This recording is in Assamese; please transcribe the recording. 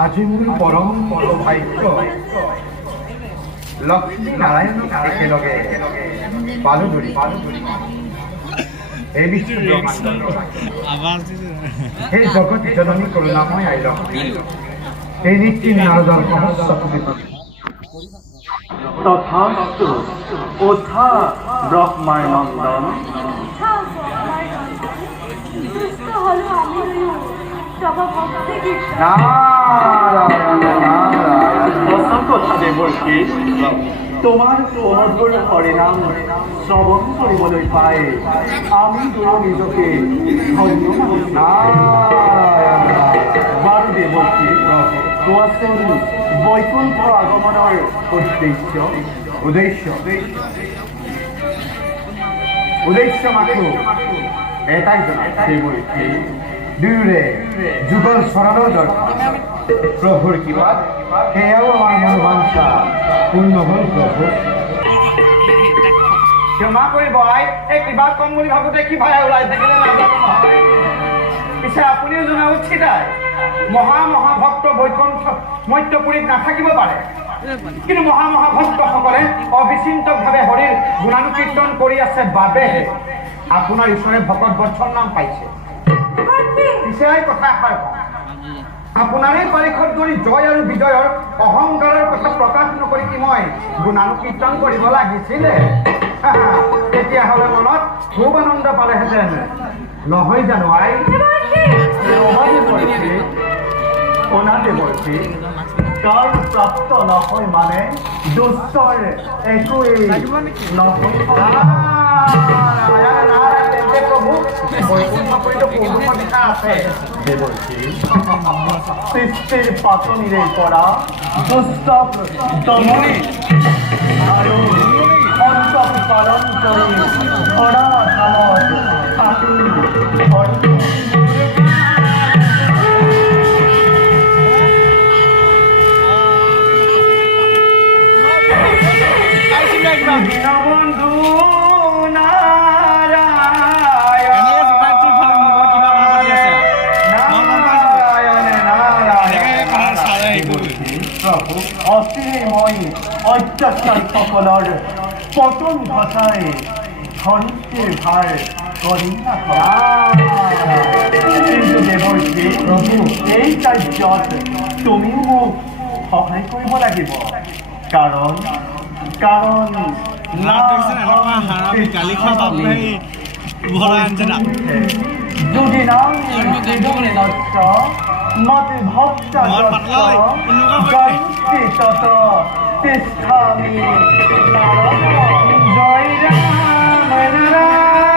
আজি মোৰ পৰম সৌভাগ্য লক্ষ্মী নাৰায়ণক একেলগে পালো ধৰি এই বিশ্ব এই জগত জননী কৰুণাময় আইল এই নিত্যি নাৰদৰ তথাস্তু ওঠা ব্ৰহ্মাৰ নন্দন তোমাৰ অনুগ্ৰহ কৰে নাম শ্ৰবণ কৰিবলৈ পাই আমি নিজকে ধন্য বাৰু দেৱকী কোৱাচোন বৈকুণ্ঠ আগমনৰ উদ্দেশ্য মাথো এটাই জনা দেৱকী দুয়োৰে যুগল শৰণৰ দৰ্শন প্ৰভুৰ কৃপাত এয়াও আমাৰ মনোবাঞ্ছা পূৰ্ণ হ'ল প্ৰভু ক্ষমা কৰিব এই কিবা কম বুলি ভাবোতে কি ভাই ওলাই থাকিলে নাজানো নহয় পিছে আপুনিও জনা উচিত মহাভক্ত বৈকুণ্ঠ মধ্যপুৰীত নাথাকিব পাৰে কিন্তু মহাভক্তসকলে অবিচিন্তভাৱে হৰিৰ গুণানুকীৰ্তন কৰি আছে বাবেহে আপোনাৰ ঈশ্বৰে ভকত বৎসৰ নাম পাইছে পিছে কথা এষাৰ আপোনাৰ এই পাৰিষদ কৰি জয় আৰু বিজয়ৰ অহংকাৰৰ কথা প্ৰকাশ নকৰি কি মই গুণানুকীৰ্তন কৰিব লাগিছিলে তেতিয়াহ'লে মনত খুব আনন্দ পালেহেঁতেন নহয় জানো আই কাৰ প্ৰাপ্ত নহয় মানে দুষ্টৰ একোৱেই নহয় প্ৰভু বৈকুণ্ঠপুৰীতো পৌৰুষ দিশা আছে সৃষ্টিৰ পাতনিৰে পৰা দুষ্ট দমনে আৰু অন্তক পালন কৰি ধৰা ধামত বন্ধু অচিৰেই অত্যাচাৰীসকলৰ পতন ঘটাই ধৰিত্ৰীৰ ভাৰ কৰি কিন্তু দেৱৰ্ষী প্ৰভু এই কাৰ্যত তুমিও মোক সহায় কৰিব লাগিব কাৰণ যদি নাম মতে ভক্ত তিষ্ঠামি জয় ৰাম